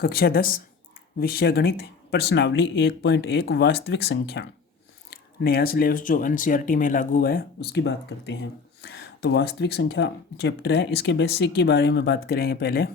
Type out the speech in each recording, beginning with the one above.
कक्षा 10 विषय गणित प्रश्नावली 1.1 वास्तविक संख्या। नया सिलेबस जो एनसीईआरटी में लागू हुआ है उसकी बात करते हैं। तो वास्तविक संख्या चैप्टर है, इसके बेसिक के बारे में बात करेंगे पहले।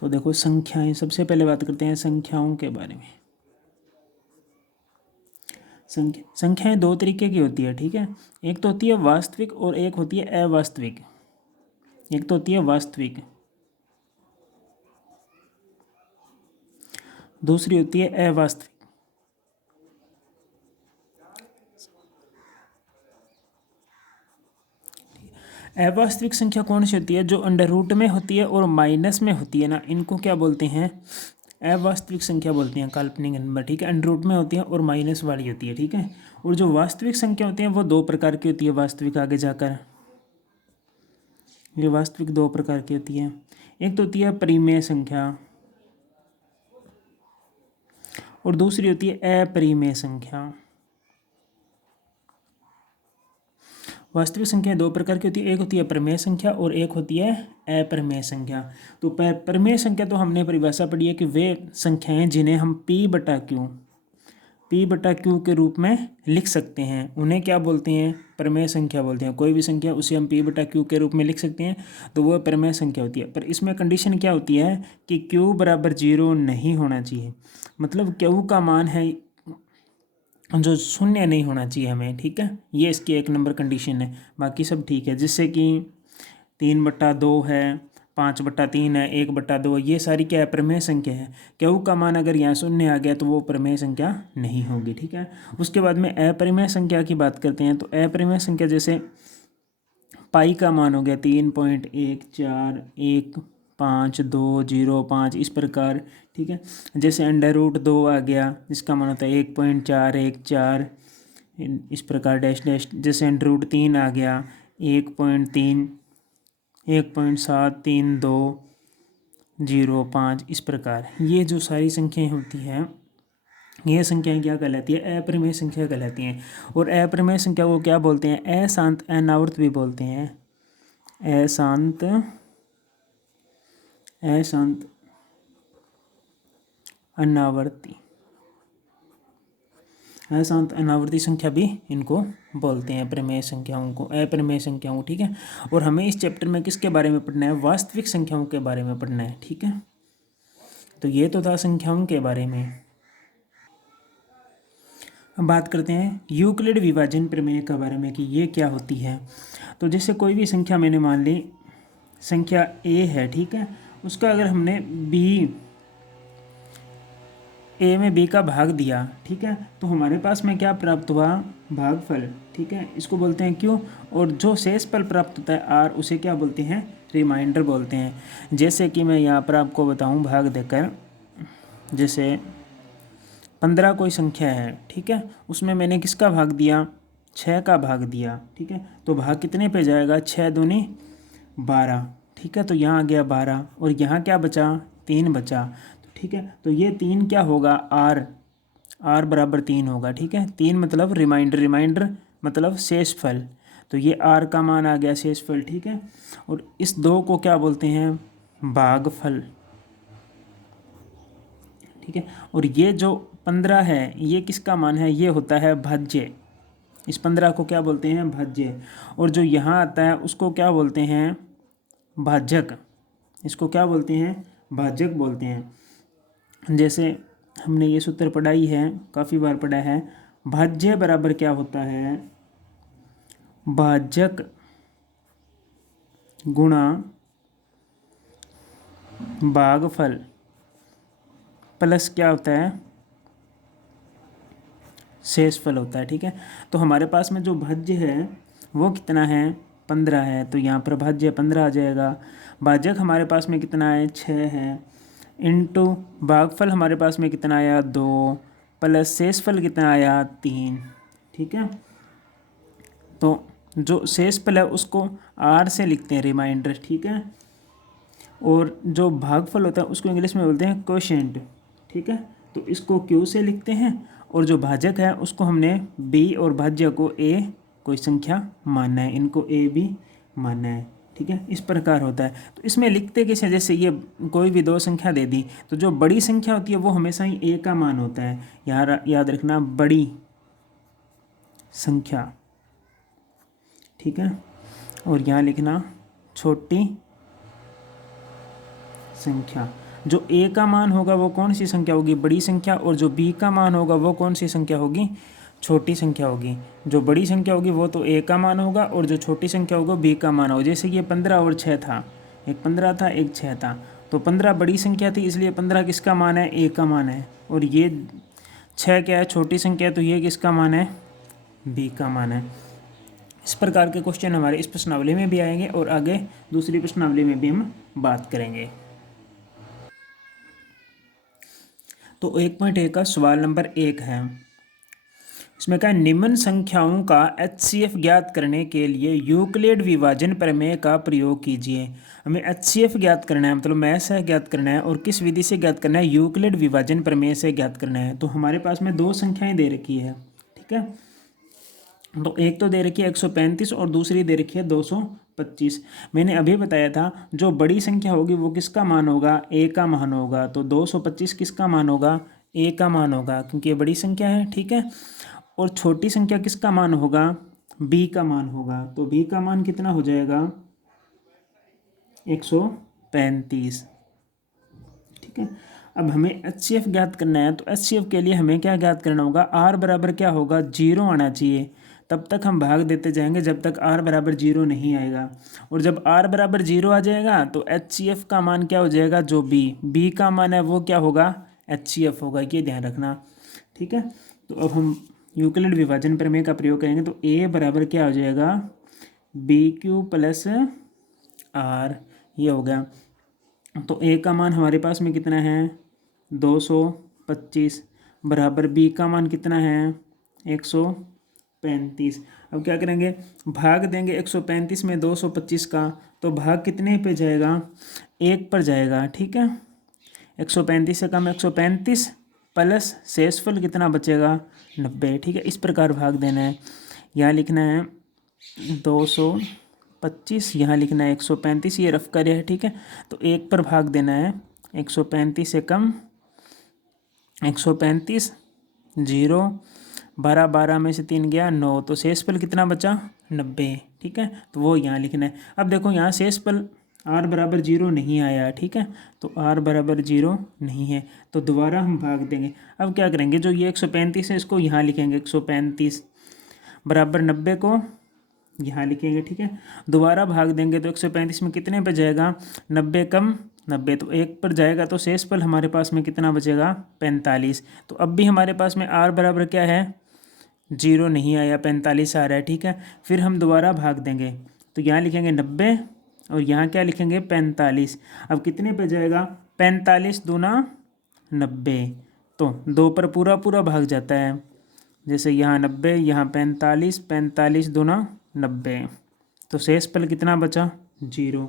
तो देखो संख्याएं, सबसे पहले बात करते हैं संख्याओं के बारे में। संख्याएं दो तरीके की होती है, ठीक है। एक तो होती है वास्तविक और एक होती है अवास्तविक। एक तो होती है वास्तविक, दूसरी होती है अवास्तविक। अवास्तविक संख्या कौन सी होती है? जो अंडर रूट में होती है और माइनस में होती है ना, इनको क्या बोलते हैं? अवास्तविक संख्या बोलते हैं, काल्पनिक नंबर, ठीक है। अंडर रूट में होती है और माइनस वाली होती है, ठीक है। और जो वास्तविक संख्या होती है वो दो प्रकार की होती है। वास्तविक आगे जाकर ये वास्तविक दो प्रकार की होती है। एक तो होती है परिमेय संख्या और दूसरी होती है अपरिमेय संख्या। वास्तविक संख्या दो प्रकार की होती है, एक होती है परिमेय संख्या और एक होती है अपरिमेय संख्या। तो परिमेय संख्या तो हमने परिभाषा पढ़ी है कि वे संख्याएं जिन्हें हम पी बटा क्यू के रूप में लिख सकते हैं, उन्हें क्या बोलते हैं? परिमेय संख्या बोलते हैं। कोई भी संख्या उसे हम पी बटा क्यू के रूप में लिख सकते हैं, तो वह परिमेय संख्या होती है। पर इसमें कंडीशन क्या होती है कि क्यू बराबर 0 नहीं होना चाहिए। मतलब क्यू का मान है जो शून्य नहीं होना चाहिए हमें, ठीक है। ये इसकी एक नंबर कंडीशन है। बाकी सब ठीक है, जिससे कि 3/2 है, 5/3 है, 1/2, ये सारी क्या है? प्रमेय संख्या है। क्यू का मान अगर यहाँ शून्य आ गया तो वो प्रमेय संख्या नहीं होगी, ठीक है। उसके बाद में अपरिमेय संख्या की बात करते हैं। तो अपरिमेय संख्या जैसे पाई का मान हो गया 3.141520 इस प्रकार, ठीक है। जैसे अंडर रूट 2 आ गया, जिसका मान होता है 1.414 इस प्रकार डैश डैश। जैसे अंडर रूट 3 आ गया 1.73205 इस प्रकार। ये जो सारी संख्याएं होती हैं, ये संख्याएं क्या कहलाती है? अपरिमेय संख्या कहलाती हैं। और अपरिमेय संख्या को क्या बोलते हैं? अशांत अनावर्त भी बोलते हैं। अशांत अनावर्ती, अशांत अनावर्ती संख्या भी इनको बोलते हैं, अपरिमेय संख्याओं को, अपरिमेय संख्याओं, ठीक है। और हमें इस चैप्टर में किसके बारे में पढ़ना है? वास्तविक संख्याओं के बारे में पढ़ना है, ठीक है। तो ये तो था संख्याओं के बारे में। अब बात करते हैं यूक्लिड विभाजन प्रमेय के बारे में कि ये क्या होती है। तो जैसे कोई भी संख्या मैंने मान ली संख्या ए है, ठीक है। उसका अगर हमने ए में बी का भाग दिया, ठीक है, तो हमारे पास में क्या प्राप्त हुआ? भागफल, ठीक है। इसको बोलते हैं क्यों। और जो शेष फल प्राप्त होता है आर, उसे क्या बोलते हैं? रिमाइंडर बोलते हैं। जैसे कि मैं यहाँ पर आपको बताऊँ भाग देकर, जैसे 15 कोई संख्या है, ठीक है, उसमें मैंने किसका भाग दिया? 6 का भाग दिया, ठीक है। तो भाग कितने पे जाएगा? 6 दूनी 12, ठीक है। तो यहाँ आ गया 12 और यहाँ क्या बचा? 3 बचा, ठीक है। तो ये 3 क्या होगा? आर बराबर 3 होगा, ठीक है। 3 मतलब रिमाइंडर मतलब शेषफल। तो ये आर का मान आ गया शेषफल, ठीक है। और इस 2 को क्या बोलते हैं? भागफल, ठीक है। और ये जो 15 है ये किसका मान है? ये होता है भाज्य। इस 15 को क्या बोलते हैं? भाज्य। और जो यहाँ आता है उसको क्या बोलते हैं? भाजक। इसको क्या बोलते हैं? भाजक बोलते हैं। जैसे हमने ये सूत्र पढ़ा ही है, काफ़ी बार पढ़ा है। भाज्य बराबर क्या होता है? भाजक गुणा भागफल प्लस क्या होता है? शेषफल होता है, ठीक है। तो हमारे पास में जो भाज्य है वो कितना है? 15 है, तो यहाँ पर भाज्य 15 आ जाएगा। भाजक हमारे पास में कितना है? 6 है, इंटू भागफल हमारे पास में कितना आया? 2 प्लस शेषफल कितना आया? 3, ठीक है। तो जो शेषफल है उसको आर से लिखते हैं, रिमाइंडर, ठीक है। और जो भागफल होता है उसको इंग्लिश में बोलते हैं कोशेंट, ठीक है। तो इसको क्यू से लिखते हैं। और जो भाजक है उसको हमने बी और भाज्य को ए कोई संख्या मानना है, इनको ए बी मानना है, ठीक है, इस प्रकार होता है। तो इसमें लिखते कैसे, जैसे ये कोई भी दो संख्या दे दी तो जो बड़ी संख्या होती है वो हमेशा ही ए का मान होता है। यहाँ याद रखना, बड़ी संख्या, ठीक है, और यहाँ लिखना छोटी संख्या। जो ए का मान होगा वो कौन सी संख्या होगी, बड़ी संख्या, और जो बी का मान होगा वो कौन सी संख्या होगी, छोटी संख्या होगी। जो बड़ी संख्या होगी वो तो ए का मान होगा, और जो छोटी संख्या होगा बी का मान होगा। जैसे ये 15 और 6 था, एक 15 था एक 6 था, तो 15 बड़ी संख्या थी इसलिए 15 किसका मान है, ए का मान है, और ये 6 क्या है, छोटी संख्या है, तो ये किसका मान है, बी का मान है। इस प्रकार के क्वेश्चन हमारे इस प्रश्नावली में भी आएंगे और आगे दूसरी प्रश्नावली में भी हम बात करेंगे। तो 1.1 का सवाल नंबर 1 है, इसमें क्या, निम्न संख्याओं का HCF ज्ञात करने के लिए यूक्लिड विभाजन प्रमेय का प्रयोग कीजिए। हमें HCF ज्ञात करना है, मतलब मैथ से ज्ञात करना है, और किस विधि से ज्ञात करना है, यूक्लिड विभाजन प्रमेय से ज्ञात करना है। तो हमारे पास में दो संख्याएं दे रखी है, ठीक है, तो एक तो दे रखी है 135 और दूसरी दे रखी है 225। मैंने अभी बताया था जो बड़ी संख्या होगी वो किसका मान होगा, ए का मान होगा, तो 225 किसका मान होगा, ए का मान होगा, क्योंकि ये बड़ी संख्या है, ठीक है। और छोटी संख्या किसका मान होगा, बी का मान होगा, तो बी का मान कितना हो जाएगा, 135, ठीक है। अब हमें HCF ज्ञात करना है, तो HCF के लिए हमें क्या ज्ञात करना होगा, R बराबर क्या होगा, 0 आना चाहिए। तब तक हम भाग देते जाएंगे जब तक R बराबर 0 नहीं आएगा, और जब R बराबर 0 आ जाएगा तो HCF का मान क्या हो जाएगा, जो B का मान है वो क्या होगा, HCF होगा, ये ध्यान रखना, ठीक है। तो अब हम यूक्लिड विभाजन प्रमेय का प्रयोग करेंगे, तो A बराबर क्या हो जाएगा, BQ प्लस R, ये हो गया। तो ए का मान हमारे पास में कितना है, 225, बराबर बी का मान कितना है, 135। अब क्या करेंगे, भाग देंगे 135 में 225 का, तो भाग कितने पे जाएगा, 1 पर जाएगा, ठीक है। 135 से कम 135 प्लस शेषफल कितना बचेगा, 90, ठीक है। इस प्रकार भाग देना है, यहाँ लिखना है 225, यहाँ लिखना है 135, ये रफ कार्य है, ठीक है। तो 1 पर भाग देना है, 135 से कम 135, 0, 12, 12 में से 3 गया 9, तो शेषफल कितना बचा, 90, ठीक है। तो वो यहाँ लिखना है। अब देखो यहाँ शेषफल R बराबर 0 नहीं आया, ठीक है, तो R बराबर 0 नहीं है, तो दोबारा हम भाग देंगे। अब क्या करेंगे, जो ये 135 है इसको यहाँ लिखेंगे, 135 बराबर 90 को यहाँ लिखेंगे, ठीक है। दोबारा भाग देंगे तो 135 में कितने पे जाएगा, 90 कम 90, तो 1 पर जाएगा, तो शेषफल हमारे पास में कितना बचेगा, 45। तो अब भी हमारे पास में R बराबर क्या है, 0 नहीं आया, 45 आ रहा है, ठीक है। फिर हम दोबारा भाग देंगे, तो यहाँ लिखेंगे 90 और यहाँ क्या लिखेंगे, 45। अब कितने पे जाएगा, 45 दूना 90, तो 2 पर पूरा पूरा भाग जाता है, जैसे यहाँ 90, यहाँ 45, 45 दूना 90, तो शेषफल कितना बचा, 0।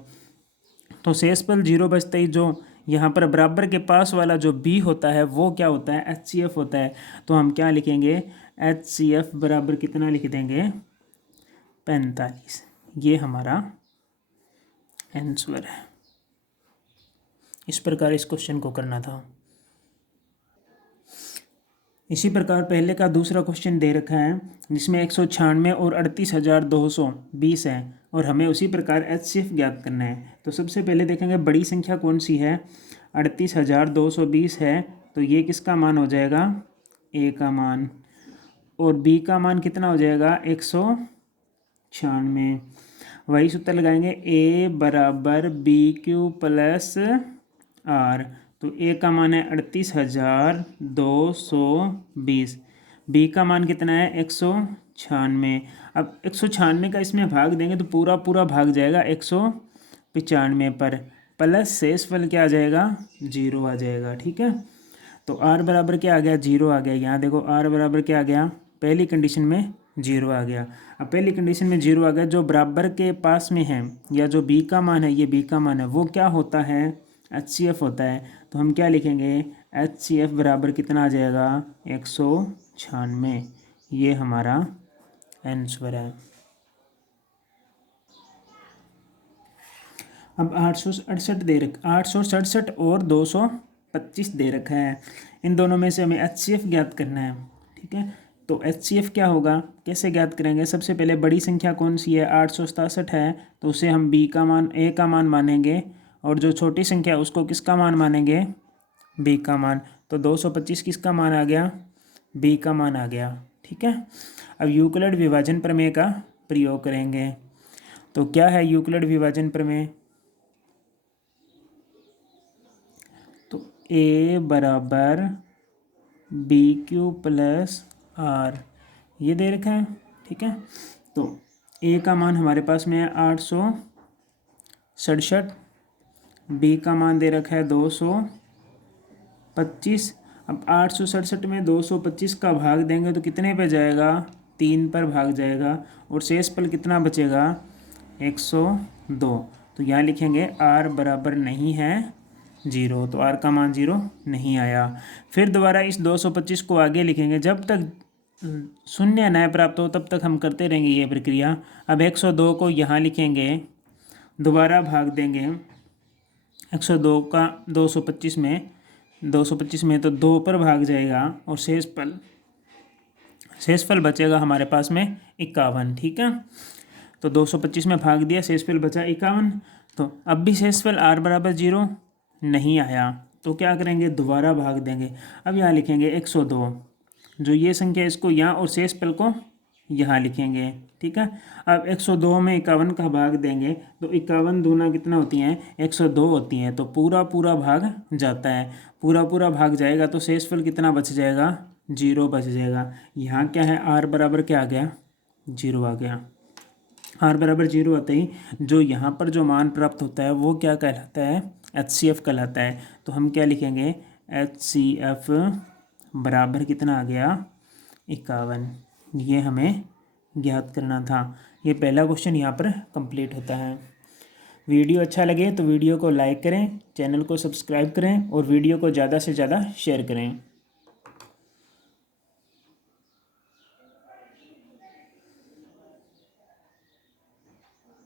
तो शेषफल 0 बचते ही जो यहाँ पर बराबर के पास वाला जो B होता है वो क्या होता है, HCF होता है। तो हम क्या लिखेंगे, HCF बराबर कितना लिख देंगे, 45। ये हमारा आंसर है। इस प्रकार इस क्वेश्चन को करना था। इसी प्रकार पहले का दूसरा क्वेश्चन दे रखा है जिसमें 196 और 38,220 है और हमें उसी प्रकार HCF ज्ञात करना है। तो सबसे पहले देखेंगे बड़ी संख्या कौन सी है, 38,220 है, तो ये किसका मान हो जाएगा, A का मान, और B का मान कितना हो जाएगा, 196। वही सूत्र लगाएंगे, A बराबर BQ प्लस R, तो A का मान है 38,220, B का मान कितना है 196। अब 196 का इसमें भाग देंगे तो पूरा पूरा भाग जाएगा 195 पर, प्लस शेषफल क्या आ जाएगा, 0 आ जाएगा, ठीक है। तो R बराबर क्या आ गया, 0 आ गया। यहाँ देखो R बराबर क्या आ गया, पहली कंडीशन में 0 आ गया। अब पहली कंडीशन में 0 आ गया, जो बराबर के पास में है या जो B का मान है, ये B का मान है, वो क्या होता है, HCF होता है। तो हम क्या लिखेंगे, HCF बराबर कितना आ जाएगा, 196। ये हमारा आंसर है। अब 867 और 225 दे रखा है। इन दोनों में से हमें HCF ज्ञात करना है, ठीक है। तो HCF क्या होगा, कैसे ज्ञात करेंगे? सबसे पहले बड़ी संख्या कौन सी है, 867 है, तो उसे हम B का मान, A का मान मानेंगे, और जो छोटी संख्या उसको किसका मान मानेंगे, B का मान। तो 225 किसका मान आ गया, B का मान आ गया, ठीक है। अब यूक्लिड विभाजन प्रमेय का प्रयोग करेंगे। तो क्या है यूक्लिड विभाजन प्रमेय? तो A बराबर BQ प्लस R, ये दे रखा है, ठीक है। तो A का मान हमारे पास में है 867, B का मान दे रखा है 225। अब 867 में 225 का भाग देंगे तो कितने पे जाएगा, 3 पर भाग जाएगा, और शेषफल कितना बचेगा, 102। तो यहाँ लिखेंगे R बराबर नहीं है 0, तो R का मान 0 नहीं आया। फिर दोबारा इस 225 को आगे लिखेंगे, जब तक शून्य न प्राप्त हो तब तक हम करते रहेंगे ये प्रक्रिया। अब 102 को यहाँ लिखेंगे, दोबारा भाग देंगे 102 का 225 में, तो 2 पर भाग जाएगा, और शेषफल बचेगा हमारे पास में 51, ठीक है। तो 225 में भाग दिया, शेषफल बचा 51। तो अब भी शेषफल R बराबर 0 नहीं आया, तो क्या करेंगे, दोबारा भाग देंगे। अब यहाँ लिखेंगे 102, जो ये संख्या इसको यहाँ और शेषफल को यहाँ लिखेंगे, ठीक है। अब 102 में 51 का भाग देंगे तो 51 दूना कितना होती हैं, 102 होती हैं, तो पूरा भाग जाता है। पूरा भाग जाएगा तो शेषफल कितना बच जाएगा, 0 बच जाएगा। यहाँ क्या है, R बराबर क्या आ गया, 0 आ गया। R बराबर 0 आते ही जो यहाँ पर जो मान प्राप्त होता है वो क्या कहलाता है, HCF कहलाता है। तो हम क्या लिखेंगे, HCF बराबर कितना आ गया, 51। ये हमें ज्ञात करना था। ये पहला क्वेश्चन यहाँ पर कंप्लीट होता है। वीडियो अच्छा लगे तो वीडियो को लाइक करें, चैनल को सब्सक्राइब करें, और वीडियो को ज़्यादा से ज़्यादा शेयर करें।